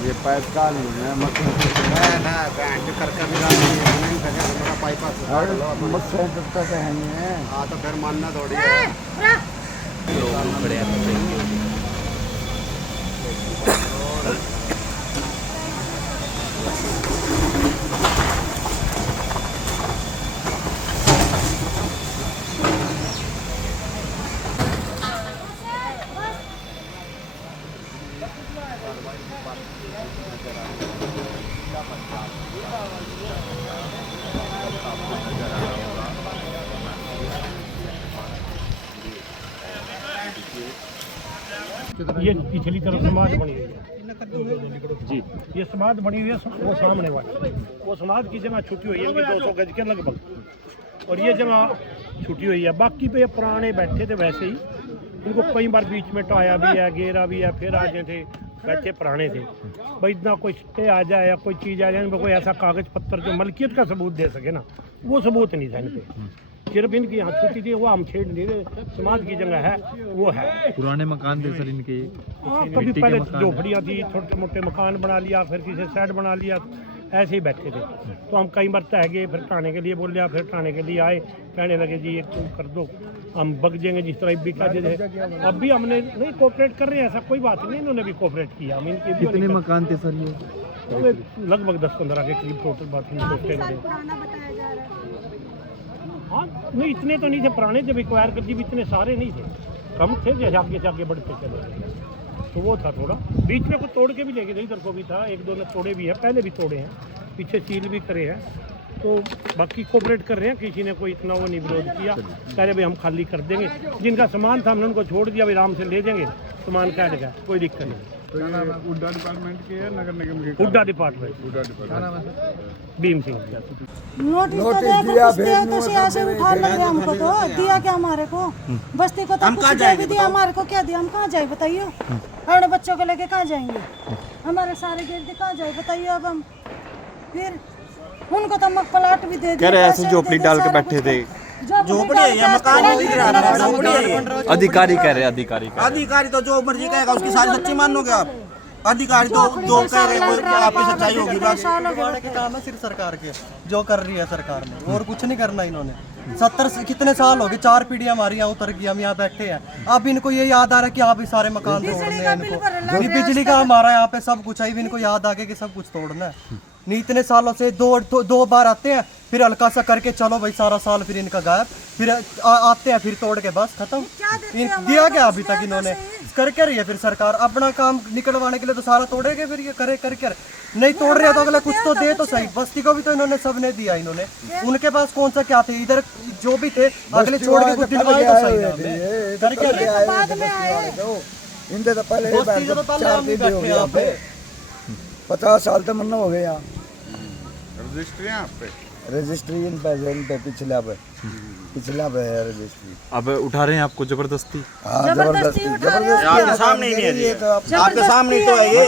ये पाइप काल है मत ना बैंक कर कर नहीं करे मेरा पाइप मत से तक है नहीं है। हां तो फिर मानना थोड़ी है। लोग खड़े हैं ये पिछली तरफ समाज बनी हुई है जी, ये समाज बनी हुई है वो सामने वाली, वो समाज की जगह छुट्टी हुई है 200 गज के लगभग, और ये जगह छुट्टी हुई है। बाकी पे पुराने बैठे थे वैसे ही, उनको कई बार बीच में टाया भी है, घेरा भी है, फिर आ गए थे, बैठे पुराने थे। भाई इतना कोई स्टे आ जाए या कोई चीज़ आ जाए, कोई ऐसा कागज़ पत्तर जो मलकियत का सबूत दे सके ना, वो सबूत नहीं था इन पे। सिर्फ इनकी यहाँ छुट्टी थी, वो हम छेड़ नहीं रहे, समाज की जगह है वो है। पुराने मकान थे सर इनके। हाँ, कभी पहले झोपड़ियाँ थी, छोटे मोटे मकान बना लिया, फिर किसी साइड बना लिया, ऐसे ही बैठे थे। तो हम कई बार तह गए, फिर थाने के लिए बोल लिया, फिर थाने के लिए आए, कहने लगे जी एक कर दो, हम बग जाएंगे जिस तरह भी का दे। अब भी हमने नहीं कोऑपरेट कर रहे हैं, ऐसा कोई बात नहीं, इन्होंने भी कोऑपरेट किया। हम इनके कितने मकान थे सर ये? लगभग 10-15 के करीब टोटल बात। हाँ नहीं, इतने तो नहीं थे पुराने, जब एक्वायर कर दी इतने सारे नहीं थे, कम थे, जैसे आगे से आगे बढ़ते चले गए। तो वो था थोड़ा, बीच में कुछ तोड़ के भी लेके थे, इधर को भी था, एक दो ने तोड़े भी है, पहले भी तोड़े हैं, पीछे सील भी करे हैं। तो बाकी कोऑपरेट कर रहे हैं, किसी ने कोई इतना वो नहीं विरोध किया, कह रहे भाई हम खाली कर देंगे, जिनका सामान था हमने उनको छोड़ दिया, भाई आराम से ले जाएंगे, सामान काट गया, कोई दिक्कत नहीं। तो ये हुड्डा डिपार्टमेंट के है, नगर निगम के? हुड्डा डिपार्टमेंट। भीम सिंह। नोटिस दिया तो यहाँ से उठा लग रहा हमको, तो दिया क्या हमारे को, बस्ती को तो कुछ भी दिया, हमारे को क्या दिया, हम कहाँ जाए बताइए, अपने बच्चों को लेके कहाँ जाएंगे, हमारे सारे गिरते कहाँ जाए बताइए। अब हम फिर उनको तो प्लाट भी दे दिया, ऐसे झोपड़ी डाल के बैठे थे, झोपड़ी या मकान अधिकारी कह रहे, अधिकारी तो जो मर्जी कहेगा उसकी सारी सच्ची मानोगे आप? अधिकारी तो जो कह रहे हैं आपकी सच्चाई होगी। बस के काम है सिर्फ सरकार के, जो कर रही है सरकार ने, और कुछ नहीं करना इन्होंने। 70 कितने साल हो गए, 4 पीढ़ियां हमारी यहाँ उतर गई, हम यहाँ बैठे हैं। अब इनको ये याद आ रहा है कि यहाँ पे सारे मकान तोड़ने हैं इनको, बिजली का हमारा यहाँ पे सब कुछ है, इनको याद आ गया कि सब कुछ तोड़ना है। नहीं इतने सालों से दो बार आते हैं, फिर हल्का सा करके चलो भाई सारा साल फिर इनका गायब, फिर आते हैं फिर तोड़ के बस खत्म। दिया क्या अभी तक इन्होंने? करके रही है फिर सरकार अपना काम निकलवाने के लिए, तो सारा तोड़ेगे फिर ये करे करके। नहीं तोड़ रहे तो अगला कुछ तो दे तो सही। बस्ती को भी तो इन्होंने सबने दिया, इन्होंने उनके पास कौन सा क्या थे, इधर जो भी थे अगले छोड़ के कुछ दिलवाए तो सही। इनसे तो पहले 50 साल तो मन्ना हो गए यहाँ। रजिस्ट्री है आप पे? रजिस्ट्री इन पे पिछला पे है रजिस्ट्री। अब उठा रहे हैं आपको जबरदस्ती? हाँ जबरदस्ती आपके सामने ही नहीं है, आपके सामने तो है ये।